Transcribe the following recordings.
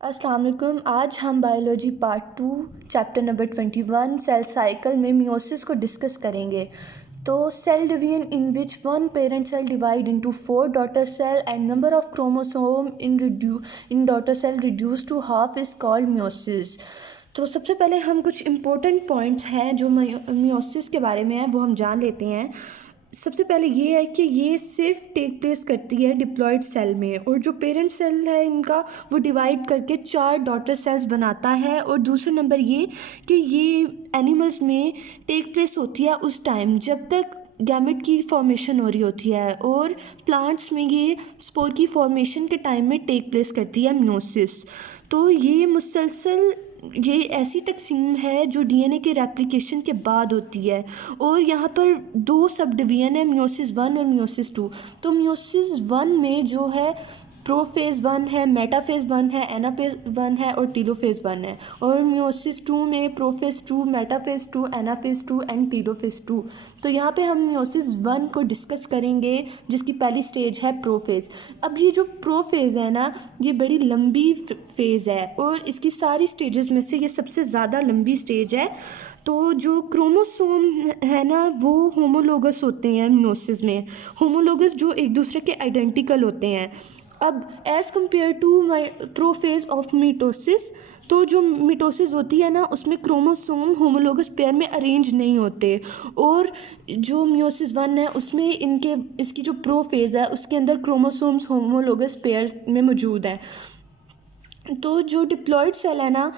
अस्सलाम वालेकुम। आज हम biology part 2 chapter number 21 cell cycle में मियोसिस को डिस्कस करेंगे। तो cell division in which one parent cell divide into 4 daughter cell and number of chromosome in daughter cell reduce to half is called meiosis. तो सबसे पहले हम कुछ important points हैं जो मियोसिस के बारे में हैं वो हम जान लेते हैं। सबसे पहले ये है कि ये सिर्फ टेक प्लेस करती है डिप्लॉयड सेल में, और जो पेरेंट सेल है इनका वो डिवाइड करके 4 डॉटर सेल्स बनाता है। और दूसरा नंबर ये कि ये एनिमल्स में टेक प्लेस होती है उस टाइम जब तक गैमेट की फॉर्मेशन हो रही होती है, और प्लांट्स में ये स्पोर की फॉर्मेशन के टाइम में टेक प्लेस करती है मियोसिस। तो ये मुसलसल ये ऐसी तकसीम है जो डीएनए के रेप्लिकेशन के बाद होती है। और यहाँ पर 2 सब डिवीज़न है, मियोसिस 1 और मियोसिस 2। तो मियोसिस 1 में जो है प्रोफेज़ 1 है, मेटाफेज़ 1 है, एनाफेज़ 1 है और टीलोफेज़ 1 है। और मियोसिस 2 में प्रोफेज़ 2, मेटाफेज़ 2, एनाफेज़ 2 एंड टीलोफेज़ 2। तो यहाँ पे हम मियोसिस 1 को डिस्कस करेंगे जिसकी पहली स्टेज है प्रोफेज़। अब ये जो प्रोफेज़ है ना, ये बड़ी लंबी फेज़ है और इसकी सारी स्टेजेस में से ये सबसे ज़्यादा लंबी स्टेज है। तो जो क्रोमोसोम है ना वो होमोलोगस होते हैं मियोसिस में, होमोलोगस जो एक दूसरे के आइडेंटिकल होते हैं। अब as compare to prophase of mitosis, तो जो मिटोसिस होती है ना उसमें क्रोमोसोम होमोलोगस पेयर में अरेंज नहीं होते, और जो मियोसिस 1 है उसमें इसकी जो प्रोफेज़ है उसके अंदर क्रोमोसोम्स होमोलोगस पेयर में मौजूद हैं। तो जो डिप्लॉयड सेल है ना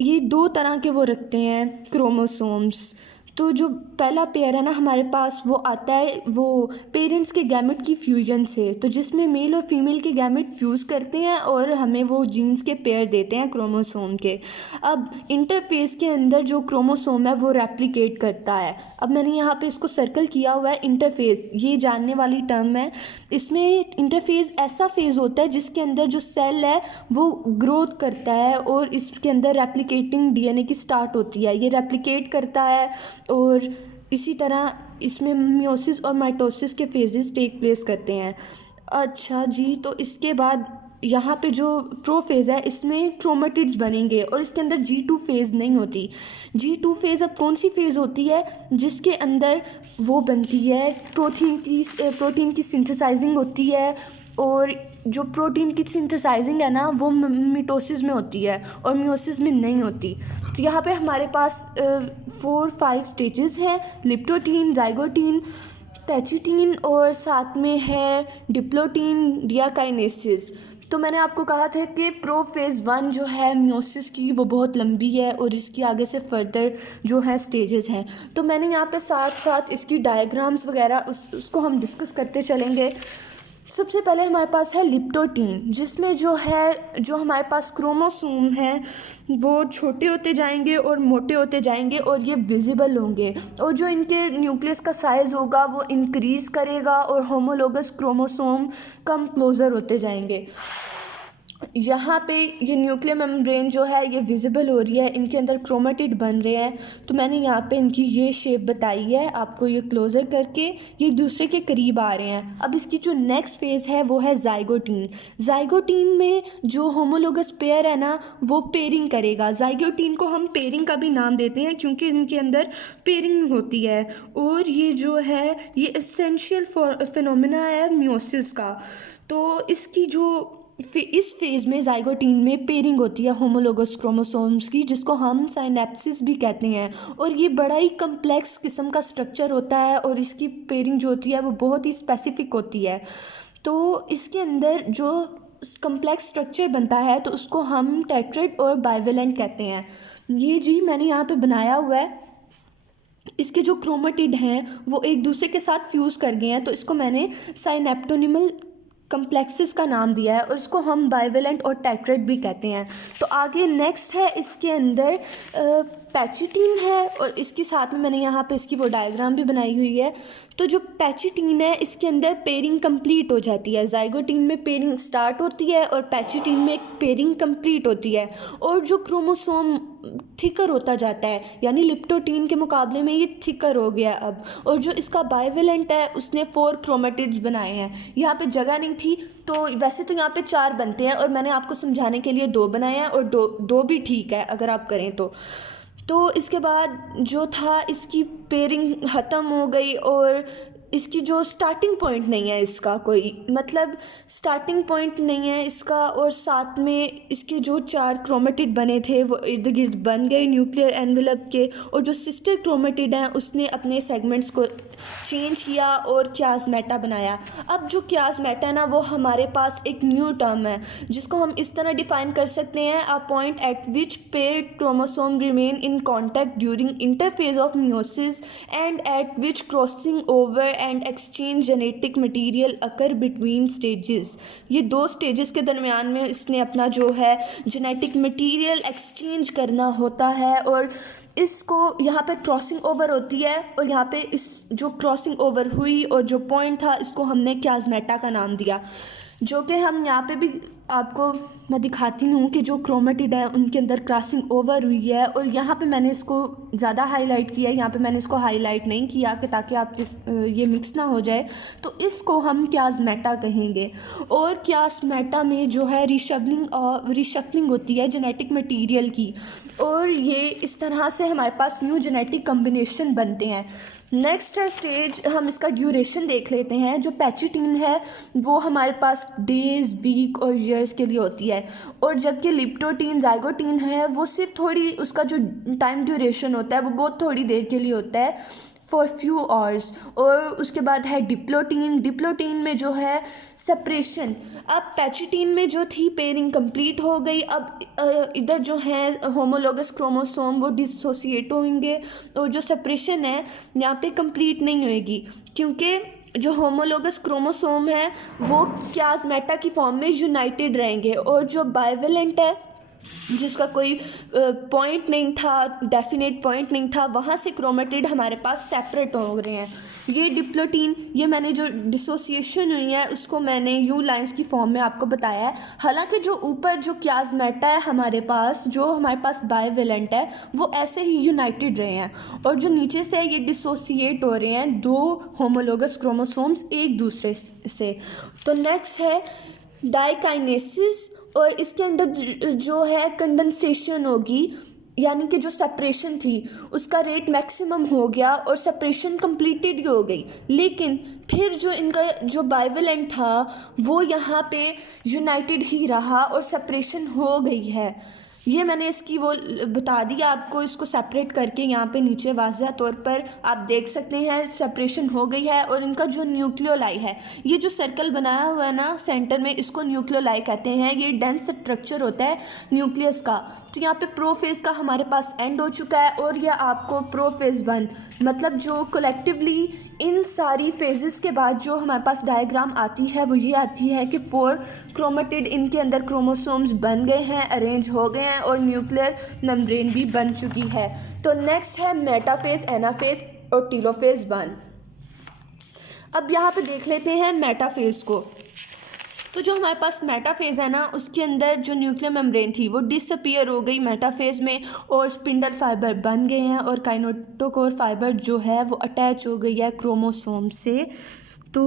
ये 2 तरह के वो रखते हैं क्रोमोसोम्स। तो जो पहला पेयर है ना हमारे पास वो आता है वो पेरेंट्स के गैमेट की फ्यूजन से, तो जिसमें मेल और फीमेल के गैमेट फ्यूज़ करते हैं और हमें वो जीन्स के पेयर देते हैं क्रोमोसोम के। अब इंटरफेस के अंदर जो क्रोमोसोम है वो रेप्लिकेट करता है। अब मैंने यहाँ पे इसको सर्कल किया हुआ है, इंटरफेस ये जानने वाली टर्म है। इसमें इंटरफेस ऐसा फेज़ होता है जिसके अंदर जो सेल है वो ग्रोथ करता है और इसके अंदर रेप्लिकेटिंग डीएनए की स्टार्ट होती है, ये रेप्लिकेट करता है। और इसी तरह इसमें मियोसिस और माइटोसिस के फेजेस टेक प्लेस करते हैं। अच्छा जी, तो इसके बाद यहाँ पे जो प्रोफेज़ है इसमें क्रोमेटिड्स बनेंगे और इसके अंदर G2 फेज़ नहीं होती। G2 फेज़ अब कौन सी फेज़ होती है जिसके अंदर वो बनती है प्रोटीन की सिंथेसाइजिंग होती है, और जो प्रोटीन की सिंथेसाइजिंग है ना वो मिटोसिस में होती है और मियोसिस में नहीं होती। तो यहाँ पे हमारे पास 4-5 स्टेजेस हैं, लिप्टोटीन, जाइगोटीन, पैचिटीन और साथ में है डिप्लोटीन डियाकाइनेसिस। तो मैंने आपको कहा था कि प्रोफेज़ 1 जो है मियोसिस की वो बहुत लंबी है और इसकी आगे से फर्दर जो है स्टेजेस हैं। तो मैंने यहाँ पे साथ साथ इसकी डायग्राम्स वगैरह उसको हम डिस्कस करते चलेंगे। सबसे पहले हमारे पास है लिप्टोटीन, जिसमें जो हमारे पास क्रोमोसोम हैं वो छोटे होते जाएंगे और मोटे होते जाएंगे और ये विजिबल होंगे, और जो इनके न्यूक्लियस का साइज़ होगा वो इंक्रीज़ करेगा और होमोलोगस क्रोमोसोम कम क्लोज़र होते जाएंगे। यहाँ पे ये न्यूक्लियर मेम्ब्रेन जो है ये विजिबल हो रही है, इनके अंदर क्रोमेटिड बन रहे हैं। तो मैंने यहाँ पे इनकी ये शेप बताई है आपको, ये क्लोज़र करके ये एक दूसरे के करीब आ रहे हैं। अब इसकी जो नेक्स्ट फेज़ है वो है जाइगोटीन। जाइगोटीन में जो होमोलोगस पेयर है ना वो पेयरिंग करेगा। जाइगोटीन को हम पेयरिंग का भी नाम देते हैं क्योंकि इनके अंदर पेयरिंग होती है, और ये जो है ये एसेंशियल फिनोमिना है मियोसिस का। तो इसकी जो इस फेज़ में जाइगोटीन में पेयरिंग होती है होमोलोगस क्रोमोसोम्स की, जिसको हम साइनेप्सिस भी कहते हैं, और ये बड़ा ही कम्प्लेक्स किस्म का स्ट्रक्चर होता है और इसकी पेयरिंग जो होती है वो बहुत ही स्पेसिफिक होती है। तो इसके अंदर जो कम्प्लेक्स स्ट्रक्चर बनता है तो उसको हम टेट्रेड और बाइवेलेंट कहते हैं। ये जी मैंने यहाँ पे बनाया हुआ है, इसके जो क्रोमेटिड हैं वो एक दूसरे के साथ फ्यूज़ कर गए हैं, तो इसको मैंने साइनेप्टोनिमल कम्प्लेक्सेस का नाम दिया है और इसको हम बाइवेलेंट और टेट्रेड भी कहते हैं। तो आगे नेक्स्ट है इसके अंदर पैचिटीन है और इसके साथ में मैंने यहाँ पे इसकी वो डायग्राम भी बनाई हुई है। तो जो पैचिटीन है इसके अंदर पेयरिंग कंप्लीट हो जाती है, जाइगोटीन में पेयरिंग स्टार्ट होती है और पैचिटीन में पेयरिंग कंप्लीट होती है और जो क्रोमोसोम थिकर होता जाता है, यानी लिप्टोटीन के मुकाबले में ये थिकर हो गया अब। और जो इसका बाइवेलेंट है उसने 4 क्रोमेटिड्स बनाए हैं। यहाँ पे जगह नहीं थी तो वैसे तो यहाँ पे 4 बनते हैं और मैंने आपको समझाने के लिए 2 बनाए हैं और दो भी ठीक है अगर आप करें तो इसके बाद जो था इसकी पेयरिंग ख़त्म हो गई और इसकी जो स्टार्टिंग पॉइंट नहीं है, इसका कोई मतलब स्टार्टिंग पॉइंट नहीं है इसका, और साथ में इसके जो 4 क्रोमेटिड बने थे वो इर्द गिर्द बन गए न्यूक्लियर एनवेलप के, और जो सिस्टर क्रोमेटिड हैं उसने अपने सेगमेंट्स को चेंज किया और क्याज़मेटा बनाया। अब जो क्याज़मेटा है ना वो हमारे पास एक न्यू टर्म है जिसको हम इस तरह डिफाइन कर सकते हैं, a point eight which paired chromosome remain in contact during interphase of meiosis and eight which crossing over and exchange genetic material occur between stages. ये 2 स्टेजेस के दरमियान में इसने अपना जो है जेनेटिक मटेरियल एक्सचेंज करना होता है और इसको यहाँ पे क्रॉसिंग ओवर होती है और यहाँ पे इस जो क्रॉसिंग ओवर हुई और जो पॉइंट था इसको हमने क्याज़मेटा का नाम दिया, जो कि हम यहाँ पे भी आपको मैं दिखाती हूँ कि जो क्रोमेटिड है उनके अंदर क्रॉसिंग ओवर हुई है। और यहाँ पे मैंने इसको ज़्यादा हाईलाइट किया है, यहाँ पे मैंने इसको हाईलाइट नहीं किया कि ताकि आप ये मिक्स ना हो जाए। तो इसको हम क्याज़मेटा कहेंगे और क्याज़मेटा में जो है रिशफलिंग होती है जेनेटिक मटेरियल की और ये इस तरह से हमारे पास न्यू जेनेटिक कम्बिनेशन बनते हैं। नेक्स्ट है स्टेज, हम इसका ड्यूरेशन देख लेते हैं। जो पैचिटीन है वो हमारे पास डेज़, वीक और ईयर्स के लिए होती है और जबकि लिप्टोटीन, जाइगोटीन है वो सिर्फ थोड़ी, उसका जो टाइम ड्यूरेशन होता है वो बहुत थोड़ी देर के लिए होता है, फॉर फ्यू आवर्स। और उसके बाद है डिप्लोटीन में जो है सेपरेशन। अब पैचिटीन में जो थी पेयरिंग कंप्लीट हो गई, अब इधर जो है होमोलोगस क्रोमोसोम वो डिसोसिएट होंगे और जो सेपरेशन है यहाँ पे कंप्लीट नहीं होएगी क्योंकि जो होमोलोगस क्रोमोसोम है वो क्याज़मेटा की फॉर्म में यूनाइटेड रहेंगे और जो बाइवेलेंट है जिसका कोई पॉइंट नहीं था, डेफिनेट पॉइंट नहीं था, वहाँ से क्रोमेटिड हमारे पास सेपरेट हो रहे हैं। ये डिप्लोटीन, ये मैंने जो डिसोसिएशन हुई है उसको मैंने यू लाइंस की फॉर्म में आपको बताया है। हालांकि जो ऊपर जो क्याज़मेटा है हमारे पास, जो हमारे पास बाइवेलेंट है वो ऐसे ही यूनाइटेड रहे हैं और जो नीचे से ये डिसोसिएट हो रहे हैं 2 होमोलोगस क्रोमोसोम्स एक दूसरे से। तो नेक्स्ट है डाइकाइनेसिस और इसके अंदर जो है कंडेंसेशन होगी, यानी कि जो सेपरेशन थी उसका रेट मैक्सिमम हो गया और सेपरेशन कंप्लीटेड हो गई, लेकिन फिर जो इनका जो बाइवेलेंट था वो यहाँ पे यूनाइटेड ही रहा और सेपरेशन हो गई है। ये मैंने इसकी वो बता दिया आपको, इसको सेपरेट करके यहाँ पे नीचे वाज़ह तौर पर आप देख सकते हैं सेपरेशन हो गई है। और इनका जो न्यूक्लियोलाई है, ये जो सर्कल बनाया हुआ है ना सेंटर में, इसको न्यूक्लियोलाई कहते हैं। ये डेंस स्ट्रक्चर होता है न्यूक्लियस का। तो यहाँ पे प्रोफेज़ का हमारे पास एंड हो चुका है और यह आपको प्रोफेज़ 1 मतलब जो कलेक्टिवली इन सारी फेजेस के बाद जो हमारे पास डायग्राम आती है वो ये आती है कि 4 क्रोमेटिड इनके अंदर क्रोमोसोम्स बन गए हैं, अरेंज हो गए हैं और न्यूक्लियर मेम्ब्रेन भी बन चुकी है। तो नेक्स्ट है मेटाफेज, एनाफेज और टेलोफेज 1। अब यहाँ पे देख लेते हैं मेटाफेज को। तो जो हमारे पास मेटाफेज़ है ना उसके अंदर जो न्यूक्लियर मेम्ब्रेन थी वो डिसअपीयर हो गई मेटाफेज़ में और स्पिंडल फाइबर बन गए हैं और काइनेटोकोर फाइबर जो है वो अटैच हो गई है क्रोमोसोम से। तो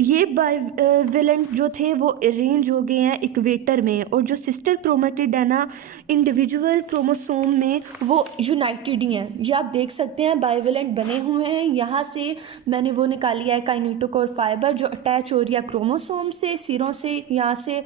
ये बाइवेलेंट जो थे वो अरेंज हो गए हैं इक्वेटर में और जो सिस्टर क्रोमेटिड है ना इंडिविजुअल क्रोमोसोम में वो यूनाइटेड ही हैं। ये आप देख सकते हैं बाइवेलेंट बने हुए हैं। यहाँ से मैंने वो निकाली है काइनेटोकोर फाइबर जो अटैच हो रही है क्रोमोसोम से, सिरों से, यहाँ से।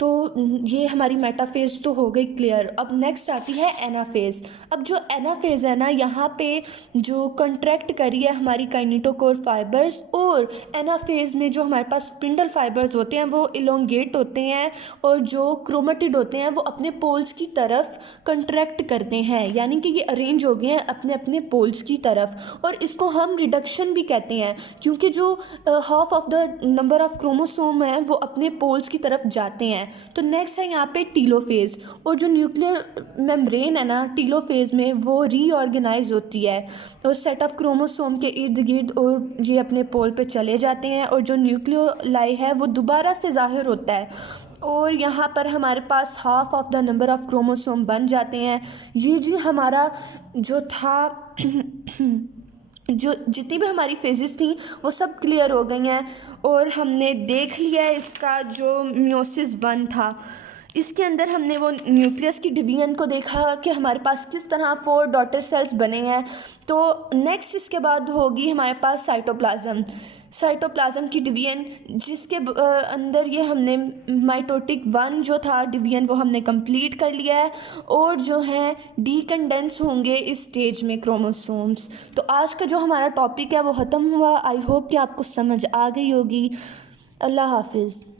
तो ये हमारी मेटाफेज़ तो हो गई क्लियर। अब नेक्स्ट आती है एनाफेज़। अब जो एनाफेज़ है ना यहाँ पे जो कंट्रैक्ट करी है हमारी काइनेटोकोर फाइबर्स और एनाफेज़ में जो हमारे पास स्पिंडल फाइबर्स होते हैं वो इलोंगेट होते हैं और जो क्रोमेटिड होते हैं वो अपने पोल्स की तरफ कंट्रैक्ट करते हैं, यानी कि ये अरेंज हो गए हैं अपने अपने पोल्स की तरफ। और इसको हम रिडक्शन भी कहते हैं क्योंकि जो half of the number of chromosome है वो अपने पोल्स की तरफ जाते हैं। हैं। तो नेक्स्ट है यहाँ पे टीलोफेज़, और जो न्यूक्लियर मेम्ब्रेन है ना टीलोफेज़ में, वो रीऑर्गेनाइज होती है और सेट ऑफ क्रोमोसोम के इर्द गिर्द, और ये अपने पोल पे चले जाते हैं, और जो न्यूक्लियोलाई है वो दोबारा से ज़ाहिर होता है, और यहाँ पर हमारे पास half of the number of chromosome बन जाते हैं। ये जी हमारा जो था जो जितनी भी हमारी फेजेस थी वो सब क्लियर हो गई हैं, और हमने देख लिया है इसका जो मियोसिस 1 था। इसके अंदर हमने वो न्यूक्लियस की डिवीजन को देखा कि हमारे पास किस तरह 4 डॉटर सेल्स बने हैं। तो नेक्स्ट इसके बाद होगी हमारे पास साइटोप्लाज्म की डिवीजन, जिसके अंदर ये हमने माइटोटिक 1 जो था डिवीजन वो हमने कंप्लीट कर लिया है, और जो है डीकंडेंस होंगे इस स्टेज में क्रोमोसोम्स। तो आज का जो हमारा टॉपिक है वो ख़त्म हुआ। आई होप कि आपको समझ आ गई होगी। अल्लाह हाफिज़।